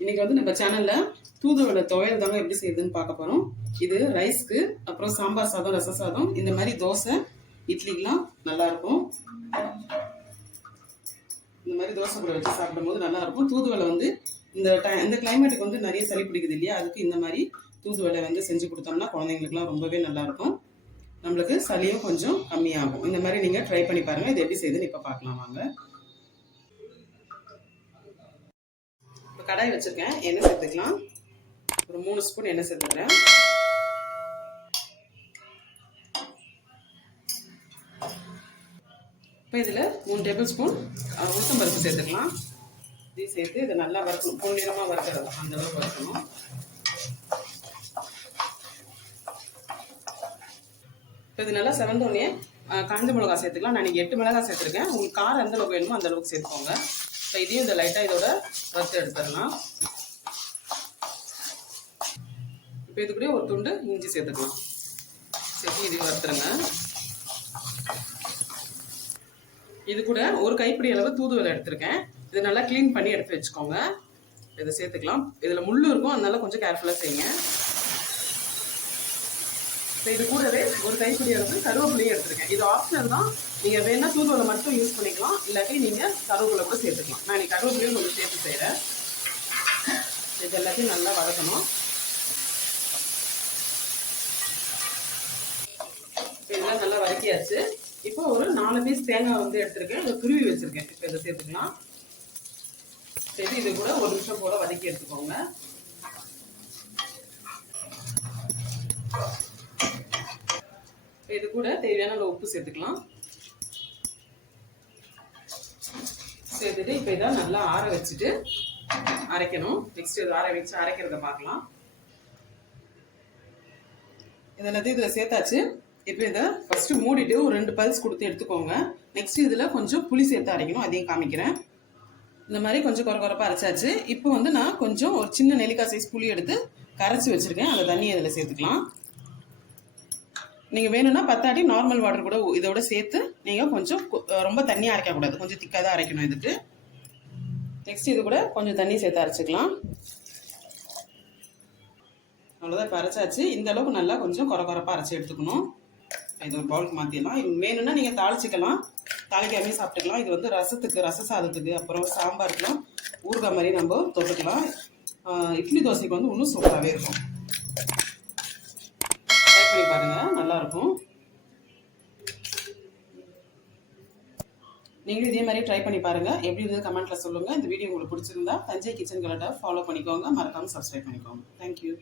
இன்னைக்கு வந்து நம்ம சேனல்ல தூதுவளை துவையல் தாங்க எப்படி செய்யுதுன்னு பார்க்க போறோம். இது ரைஸ்க்கு, அப்புறம் சாம்பார் சாதம், ரச சாதம், இந்த மாதிரி தோசை, இட்லிக்கெல்லாம் நல்லா இருக்கும். இந்த மாதிரி தோசை கூட வச்சு சாப்பிடும்போது நல்லா இருக்கும். தூதுவளை வந்து இந்த கிளைமேட்டுக்கு வந்து நிறைய சளி பிடிக்குது இல்லையா, அதுக்கு இந்த மாதிரி தூதுவளை வந்து செஞ்சு கொடுத்தோம்னா குழந்தைங்களுக்குலாம் ரொம்பவே நல்லா இருக்கும். நம்மளுக்கு சளியும் கொஞ்சம் கம்மியாகும். இந்த மாதிரி நீங்க ட்ரை பண்ணி பாருங்க. இது எப்படி செய்யுதுன்னு இப்ப பார்க்கலாம் வாங்க. கடாய் வச்சிருக்கேன், எண்ணெய் சேர்த்துக்கலாம். ஒரு 3 ஸ்பூன் எண்ணெய் சேர்த்துக்கிறேன். இப்போ இதில் 3 டேபிள் ஸ்பூன் உளுத்தம் பருப்பு சேர்த்துக்கலாம். இதையும் சேர்த்து இதை நல்லா வறுக்கணும். பொன்னிறமாக வறுக்கிறது அந்த அளவுக்கு வறுக்கணும். இப்போ இது நல்லா செவந்தோடனே காஞ்ச மிளகா சேர்த்துக்கலாம். நான் இன்னைக்கு 8 மிளகாய் சேர்த்துருக்கேன். உங்களுக்கு காரம் எந்த அளவுக்கு வேணுமோ அந்த அளவுக்கு சேர்த்துக்கோங்க. இப்போ இதையும் இந்த லைட்டாக இதோட வறுத்து எடுத்துடலாம். இப்போ இது கூட ஒரு துண்டு இஞ்சி சேர்த்துக்கலாம். சேர்த்து இதையும் வறுத்துருங்க. இது கூட ஒரு கைப்பிடி அளவு தூதுவளை எடுத்திருக்கேன். இது நல்லா க்ளீன் பண்ணி எடுத்து வச்சுக்கோங்க. இதை சேர்த்துக்கலாம். இதில் முள் இருக்கும், அதனால கொஞ்சம் கேர்ஃபுல்லாக செய்யுங்க. இப்போ இது கூடவே ஒரு கைப்பிடி அளவு கருவேப்பிலையும் எடுத்துருக்கேன். இது ஆப்ஷனல் தான், நீங்கள் வேணால் தூதுவளை மட்டும் யூஸ் பண்ணிக்கலாம், இல்லாட்டி நீங்கள் கருவேப்பிலை கூட சேர்த்துக்கலாம். நான் இன்னைக்கு கருவேப்பிலையும் கொஞ்சம் சேர்த்து செய்கிறேன். இது எல்லாத்தையும் நல்லா வதக்கணும். இதெல்லாம் நல்லா வதக்கியாச்சு. இப்போ ஒரு 4 பீஸ் தேங்காய் வந்து எடுத்திருக்கேன், இதை துருவி வச்சிருக்கேன். இப்போ இதை சேர்த்துக்கலாம். சரி, இது கூட 1 நிமிஷம் போல வதக்கி எடுத்துக்கோங்க. இது கூட தேவையான அளவு உப்பு சேர்த்துக்கலாம். சேர்த்துட்டு இப்போ இதை நல்லா ஆற வச்சுட்டு அரைக்கணும். நெக்ஸ்ட் இது ஆற வச்சு அரைக்கிறத பார்க்கலாம். இதெல்லாத்தையும் இதில் சேர்த்தாச்சு. இப்போ இதை ஃபர்ஸ்ட் மூடிட்டு ஒரு 2 பல்ஸ் கொடுத்து எடுத்துக்கோங்க. நெக்ஸ்ட் இதில் கொஞ்சம் புளி சேர்த்து அரைக்கணும், அதையும் காமிக்கிறேன். இந்த மாதிரி கொஞ்சம் குறப்பாக அரைச்சாச்சு. இப்போ வந்து நான் கொஞ்சம் ஒரு சின்ன நெல்லிக்காய் சைஸ் புளி எடுத்து கரைச்சி வச்சிருக்கேன். அந்த தண்ணியை இதில் சேர்த்துக்கலாம். நீங்கள் வேணும்னா பத்தாட்டி நார்மல் வாட்டர் கூட இதோட சேர்த்து நீங்கள் கொஞ்சம் ரொம்ப தண்ணியாக அரைக்கக்கூடாது, கொஞ்சம் திக்காக தான் அரைக்கணும் இதுக்கு. நெக்ஸ்ட் இது கூட கொஞ்சம் தண்ணி சேர்த்து அரைச்சிக்கலாம். அவ்வளோதான், இப்போ அரைச்சாச்சு. இந்த அளவுக்கு நல்லா கொஞ்சம் குறப்பாக அரைச்சி எடுத்துக்கணும். இது ஒரு பவுலுக்கு மாற்றிடலாம். இது வேணும்னா நீங்கள் தாளிச்சிக்கலாம், தாளிக்காமே சாப்பிட்டுக்கலாம். இது வந்து ரசத்துக்கு, ரச சாதத்துக்கு, அப்புறம் சாம்பாருக்குலாம் ஊறுகாய் மாதிரி நம்ம தொட்டுக்கலாம். இட்லி தோசைக்கு வந்து இன்னும் சூப்பராகவே இருக்கும். ட்ரை பண்ணி பாருங்கள், நல்லாயிருக்கும். நீங்களும் இதே மாதிரி ட்ரை பண்ணி பாருங்கள். எப்படி இருந்தது கமெண்ட்டில் சொல்லுங்கள். இந்த வீடியோ உங்களுக்கு பிடிச்சிருந்தா தஞ்சை கிச்சன் கலட்டை ஃபாலோ பண்ணிக்கோங்க. மறக்காமல் சப்ஸ்கிரைப் பண்ணிக்கோங்க. தேங்க்யூ.